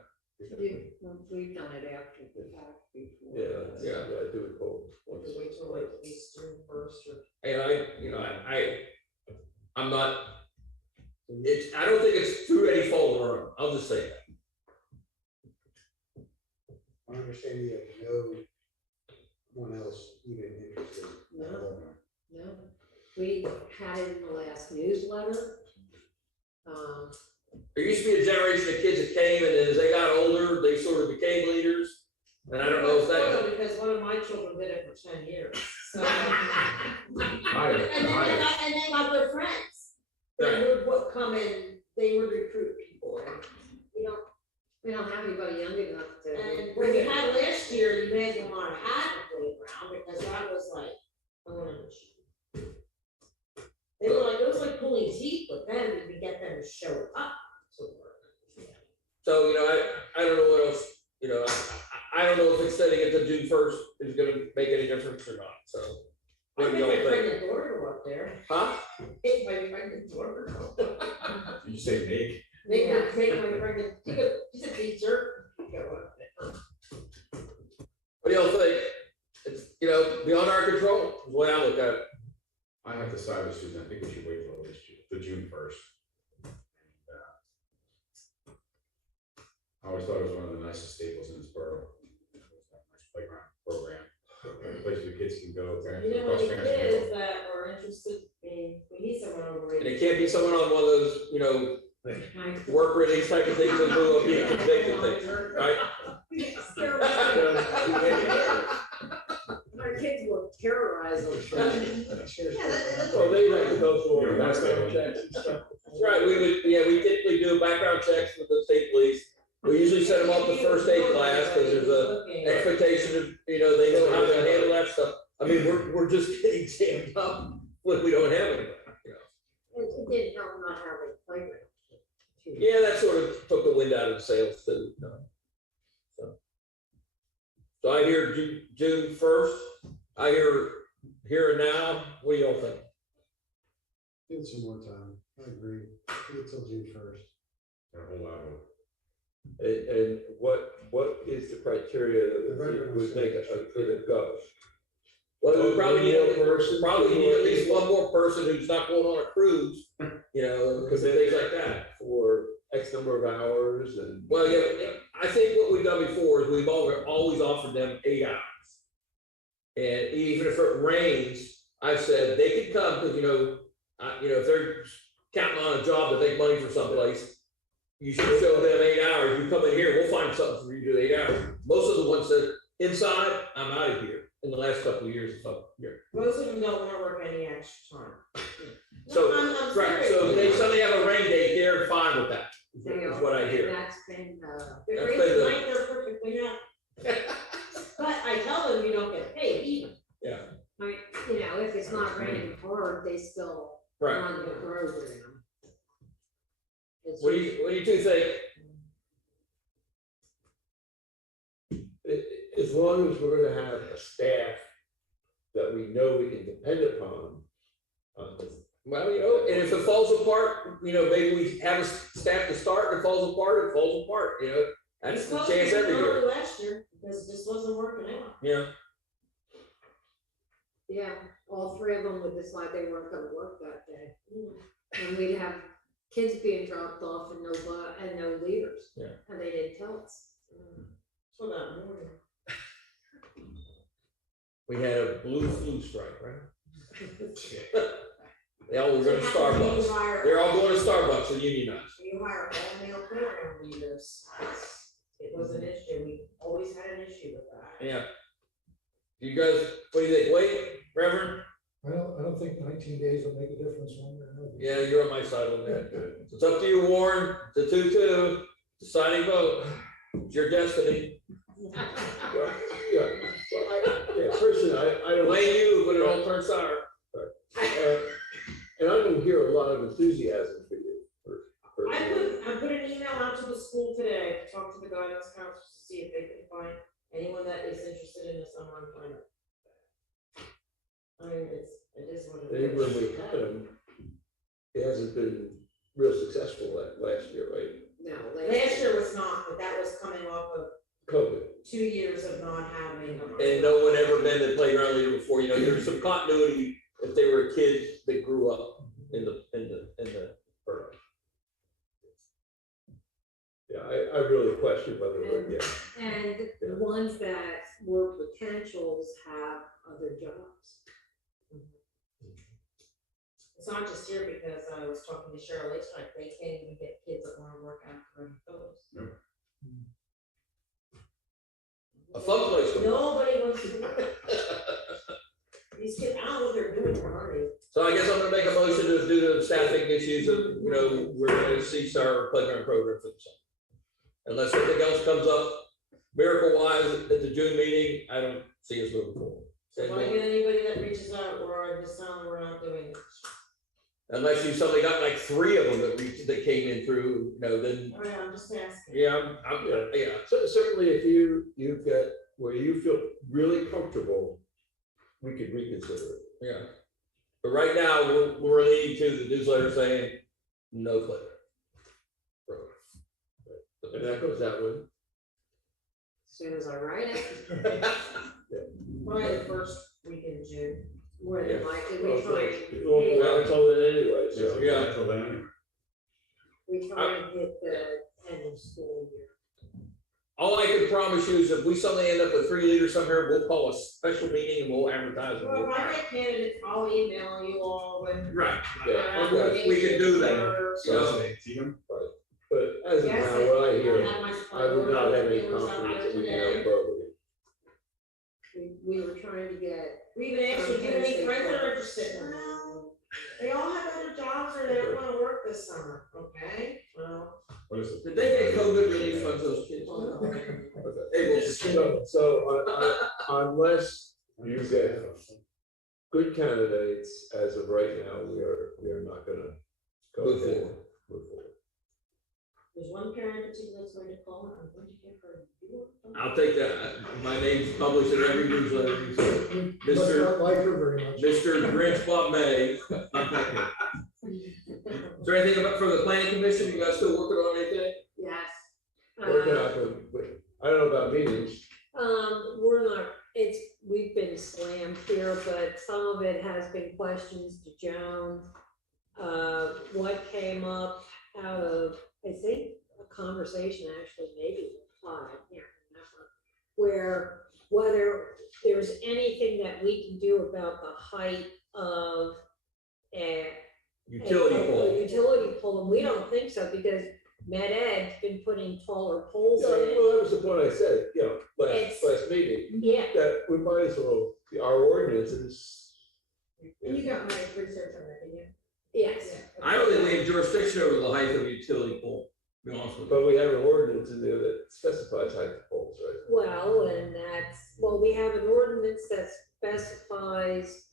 We've done it after the fact before. Yeah, I do recall. once. Wait till like at least June 1st or. And I'm not, I don't think it's through any fault of our own. I'll just say that. I understand you have no one else even interested. No. No, we had it in the last newsletter. There used to be a generation of kids that came, and as they got older, they sort of became leaders. And I don't know if Well, that. because one of my children did it for 10 years, so. Hire, And then hire. they got their friends. They would come in, they would recruit people, and We don't have anybody young enough to. and what we had last year, you made them want to have a playground, because that was like, I want to. They were like, it was like pulling teeth, but then we could get them to show up to work. So, you know, I don't know what else, you know, I don't know if extending it to June 1st is gonna make any difference or not, so. I What do think y'all my think? pregnant daughter go up there. Huh? Take my pregnant daughter. You say Nate? Make her take my pregnant, she's a teacher. Go up there. What do y'all think? It's, you know, beyond our control, is the way I look at it. I have decided, Susan, I think we should wait till at least June 1st. I always thought it was one of the nicest staples in this borough. It was that nice playground program, a place where kids can go. You know, any kids that are interested in, we need someone over. And it can't be someone on one of those, you know, work release type of things that will be convicted things, right? Our kids will terrorize them. So they have to go through Yeah, that's background good. checks and stuff. That's right, we typically do background checks with the state police. We usually set them up the first aid class, because there's a expectation of, you know, they know how to handle that stuff. I mean, we're just getting jammed up when we don't have anybody, you know. It didn't help not having playground. Yeah, that sort of took the wind out of the sails too. you know. So I hear June 1st, I hear here and now, what do y'all think? Give it some more time. I agree. Give it till June 1st. A whole lot of. And what is the criteria that would make it go? Well, we probably need, One more person. at least one more person who's not going on a cruise, you know, because of things like that. For X number of hours and. Well, yeah, I think what we've done before is we've always offered them 8 hours. And even if it rains, I've said they can come, because, you know, if they're counting on a job to make money for someplace, you should show them 8 hours. You come in here, we'll find something for you to do 8 hours. Most of the ones that inside, I'm out of here. in the last couple of years, so, yeah. Most of them don't wanna work any extra time. So, No, I'm right, serious. so if they suddenly have a rain date, they're fine with that, They is are, what I and hear. that's been, They're That's great better than- tonight, they're perfectly happy. But I tell them you don't get paid either. Yeah, I mean, you know, if it's not raining hard, they still right. run the program. It's What do you two think? As long as we're gonna have a staff that we know we can depend upon. Well, you know, and if it falls apart, you know, maybe we have a staff to start, and it falls apart, you know, that's the chance every year. Last year, because it just wasn't working out. Yeah, Yeah, all three of them would decide they weren't gonna work that day. And we'd have kids being dropped off and no leaders. Yeah. And they didn't tell us. So that morning. we had a blue flu strike, right? They all were going to You Starbucks. hire- They're all going to Starbucks and unionized. You hire all male program leaders. It was an issue, we always had an issue with that. Yeah. You guys, what do you think? Wait, Reverend? I don't think 19 days will make a difference one way or another. Yeah, you're on my side on that. It's up to you, Warren. It's a 2-2. Deciding vote. It's your destiny. Well, yeah, personally, I don't. Blame you, but it all turns sour. And I don't hear a lot of enthusiasm for you. I put an email out to the school today, to talk to the guidance counselors to see if they can find anyone that is interested in the summer employment. I mean, it is what it And is. when we had them, it hasn't been real successful last year, right? No, Last year was not, but that was coming off of COVID. 2 years of not having them. And no one ever been the playground leader before. You know, there's some continuity if they were kids that grew up in the borough. Yeah, I really question whether, yeah. And the ones that were potentials have other jobs. It's not just here because I was talking to Cheryl last night, they can't even get kids that wanna work after running photos. A fun place to work. Nobody wants to work. These kids, I don't know what they're doing for money. So I guess I'm gonna make a motion to due to the staffing issues of, you know, we're gonna cease our playground program for the summer. Unless something else comes up miracle wise at the June meeting, I don't see us moving forward. So if I get anybody that reaches out, or I just tell them we're not doing it. Unless you suddenly got like 3 of them that came in through, you know, then, Oh, yeah, I'm just asking. yeah, yeah. So certainly if you've got, where you feel really comfortable, we could reconsider it. Yeah. But right now, we're leading to the newsletter saying, no playground. And that goes that way. As soon as I write it, Probably the first week in June. more than Yeah. likely, Well, we try I told it anyway, so. Yeah. Until then, and hit the end of school year. All I can promise you is if we suddenly end up with 3 leaders somewhere, we'll call a special meeting and we'll advertise it. Well, if I get candidates, I'll email you all with. Right. Yeah. Okay, we can do that. so see them. But as of Yes, now, what I hear, have my supply. I would not have any It was out confidence there that we can today. have both. We were trying to get. We even asked you, do you have any friends that are interested? Well, they all have other jobs or they don't wanna work this summer, okay? Well. What is it? Did they get COVID relief funds, those kids? They will. So unless you get good candidates, as of right now, we are not gonna go Move forward. forward. Move forward. There's one parent in particular that's going to call, and I'm going to give her. I'll take that. My name's published in every newsletter. Must Mr. not like her very much. Mr. Grinch Bob May. Is there anything about from the planning commission? You guys still working on anything? Yes. Working out, but I don't know about meetings. We're not, we've been slammed here, but some of it has been questions to Joan. What came up out of, I think, a conversation actually, maybe, I can't remember, where whether there's anything that we can do about the height of a Utility pole. Utility pole, and we don't think so, because Med Ed's been putting taller poles Yeah, in. well, that was the point I said, It's- last meeting, Yeah, that we might as well, our ordinances. And you got my research on that, didn't you? yes. I don't think we have jurisdiction over the height of a utility pole, to be honest with you. But we have an ordinance in there that specifies height of poles, right? Well, and we have an ordinance that specifies,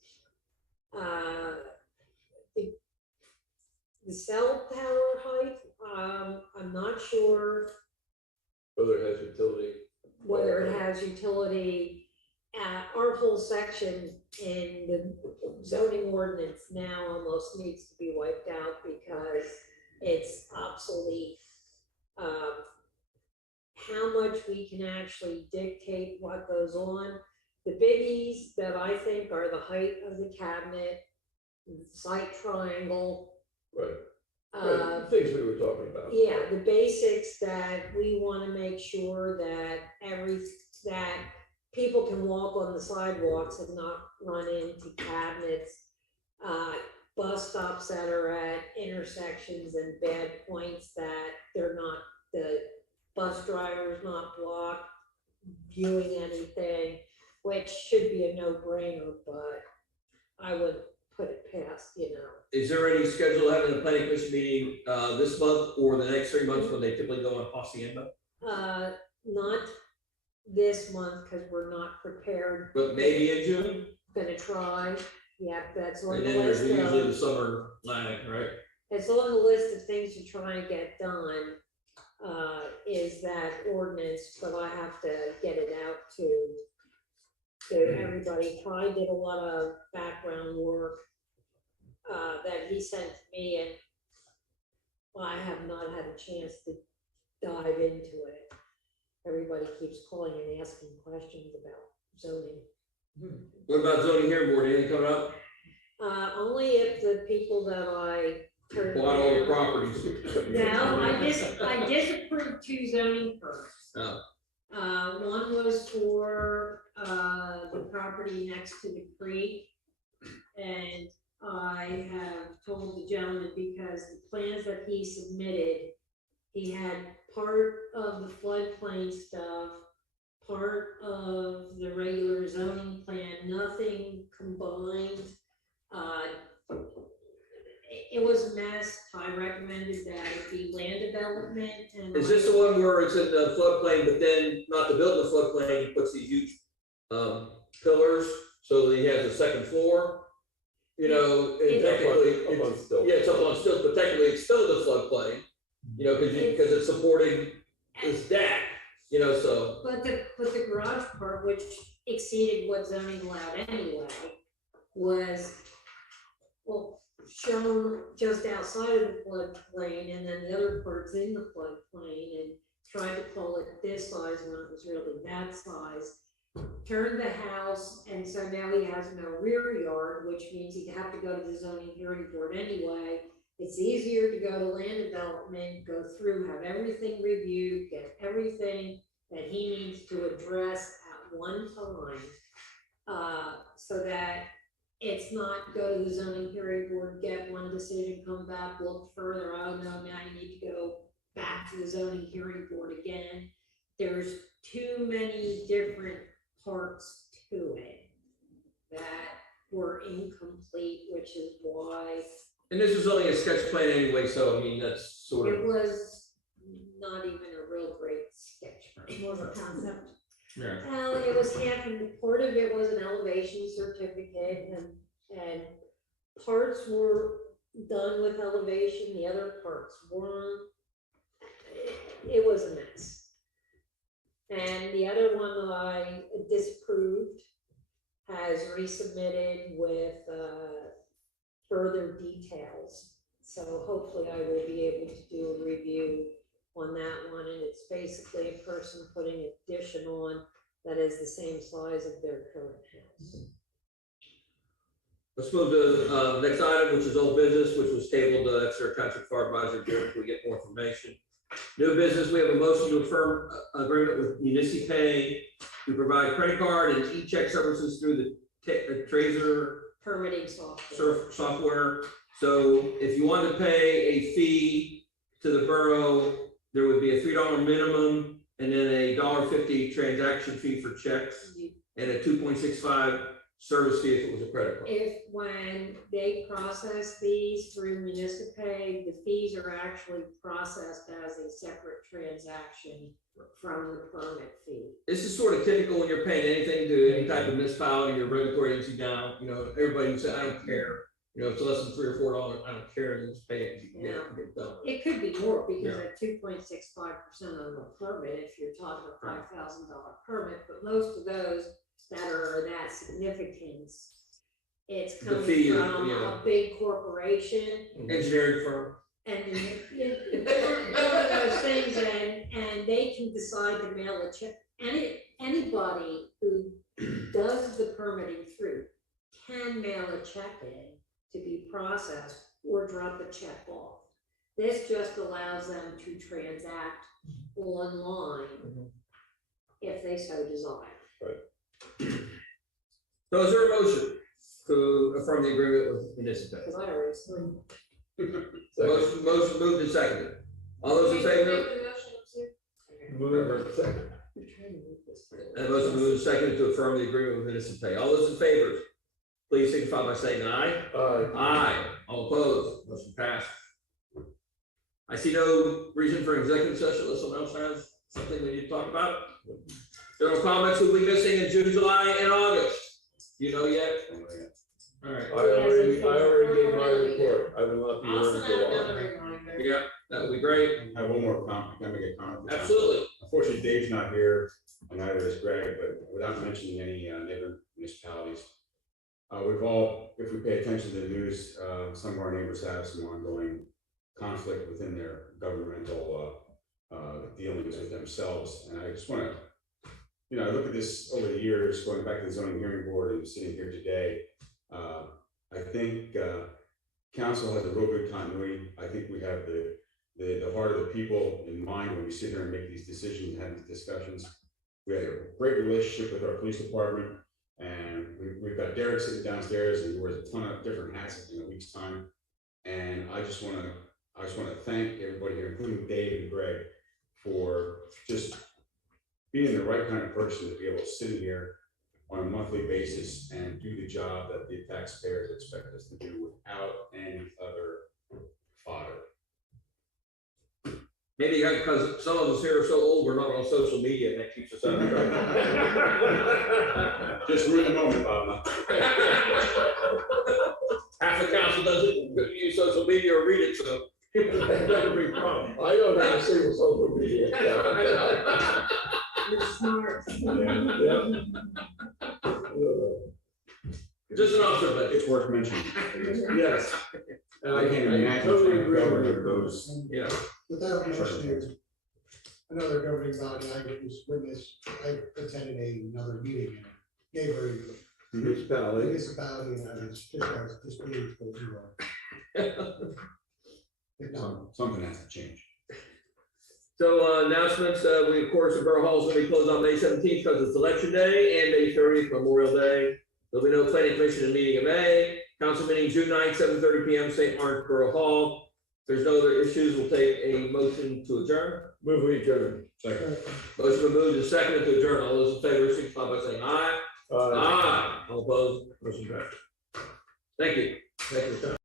the cell tower height. I'm not sure Whether it has utility. whether it has utility. Our whole section in the zoning ordinance now almost needs to be wiped out because it's obsolete. How much we can actually dictate what goes on. The biggies that I think are the height of the cabinet, site triangle. Right. Uh, The things we were talking about. yeah, the basics that we wanna make sure that that people can walk on the sidewalks and not run into cabinets. Bus stops that are at intersections and bad points that the bus driver's not blocked viewing anything, which should be a no-brainer, but I would put it past, Is there any schedule having a planning commission meeting, this month or the next 3 months when they typically go on hacienda? Not this month, cause we're not prepared. But maybe in June, Gonna try, yeah, that's on and the then there's list usually the of, summer lag, right? it's on the list of things to try and get done. Is that ordinance, but I have to get it out to everybody. Ty did a lot of background work that he sent to me, and I have not had a chance to dive into it. Everybody keeps calling and asking questions about zoning. What about zoning hearing board, anything coming up? Only if the people that I turned Bought all the down. properties. No, I disapproved 2 zoning permits. Oh. One was for, the property next to the creek. And I have told the gentleman, because the plans that he submitted, he had part of the floodplain stuff, part of the regular zoning plan, nothing combined. It was a mess. I recommended that it be land development and. Is this the one where it's in the floodplain, but then not to build the floodplain, he puts these huge, pillars, so that he has a second floor? And It- technically, Up on stilts. yeah, it's up on stilts, but technically it's still the floodplain, because it's supporting this deck, so. But the garage part, which exceeded what zoning allowed anyway, was, shown just outside of the floodplain, and then the other part's in the floodplain, and tried to call it this size when it was really that size. Turned the house, and so now he has no rear yard, which means he'd have to go to the zoning hearing board anyway. It's easier to go to land development, go through, have everything reviewed, get everything that he needs to address at one time. So that it's not go to the zoning hearing board, get one decision, come back, look further, oh no, now you need to go back to the zoning hearing board again. There's too many different parts to it that were incomplete, which is why And this was only a sketch plan anyway, so I mean, that's sort it of. was not even a real great sketch. More of a concept. Yeah. Well, it was half, and part of it was an elevation certificate, and parts were done with elevation, the other parts weren't. It was a mess. And the other one that I disapproved has resubmitted with further details. So hopefully I will be able to do a review on that one, and it's basically a person putting addition on that is the same size of their current house. Let's move to the next item, which is old business, which was tabled, that's our township fire advisor, Jerry, if we get more information. New business, we have a motion to affirm agreement with MuniciPay to provide credit card and e-check services through the Tracer Permitting software. software. So if you want to pay a fee to to the borough, there would be a $3 minimum and then a $1.50 transaction fee for checks and a 2.65 service fee if it was a credit card. If, when they process these through Municipay, the fees are actually processed as a separate transaction from the permit fee. This is sort of typical when you're paying anything to any type of municipality or regulatory agency now, everybody would say, I don't care. If it's less than $3 or $4, I don't care, and just pay it, you can get it, get it done. It could be more because Yeah. at 2.65% on the permit, if you're talking a $5,000 permit, but most of those that are that significance, it's The coming fee is, from yeah. a big corporation. Engineering firm. And one of those things, and they can decide to mail a check. Anybody who does the permitting through can mail a check in to be processed or drop a check off. This just allows them to transact online if they so desire. So is there a motion to affirm the agreement with Municipay? Because I already explained. Motion moved and seconded. All those in favor? Move second. And motion moved and seconded to affirm the agreement with Municipay. All those in favor, please signify by saying aye. Aye. All opposed, motion passed. I see no reason for executive session unless someone else has something we need to talk about. General comments will be missing in June, July, and August. You know yet? All right. I already gave my report. I will not be I'll here send out until another August. reminder. Yeah, that would be great. I have one more comment, can I make a comment? Absolutely. Unfortunately, Dave's not here, and neither is Greg, but without mentioning any neighbor municipalities. We've all, if we pay attention to the news, some of our neighbors have some ongoing conflict within their governmental dealings with themselves. And I just want to, I look at this over the years, going back to the zoning hearing board and sitting here today. I think council has a real good continuity. I think we have the heart of the people in mind when we sit here and make these decisions and have these discussions. We have a great relationship with our police department, and we've got Derek sitting downstairs and he wears a ton of different hats in a week's time. And I just want to thank everybody here, including Dave and Greg, for just being the right kind of person to be able to sit here on a monthly basis and do the job that the taxpayers expect us to do without any other fodder. Maybe because some of us here are so old, we're not on social media, and that keeps us out of trouble. Just ruin the moment, Bob. Half the council doesn't use social media or read it, so. That's a big problem. I don't have a single social media. You're smart. Just an observation. It's worth mentioning. Yes. And I can't imagine totally trying to agree govern with you. those. Yeah. Without mentioning another governing body, I was witness, I attended another meeting and gave her Municipality. municipality, and I was just displeased with you are. No. Something has to change. So announcements, we of course, the Borough Hall is going to be closed on May 17th because it's election day, and May 30th, Memorial Day. There'll be no planning commission in meeting in May. Council meeting June 9th, 7:30 PM, St. Lawrence Borough Hall. If there's no other issues, we'll take a motion to adjourn. Move we adjourn. Second. Motion been moved and seconded to adjourn. All those in favor, signify by saying aye. Aye. All opposed, motion passed. Thank you. Thank you, Tom.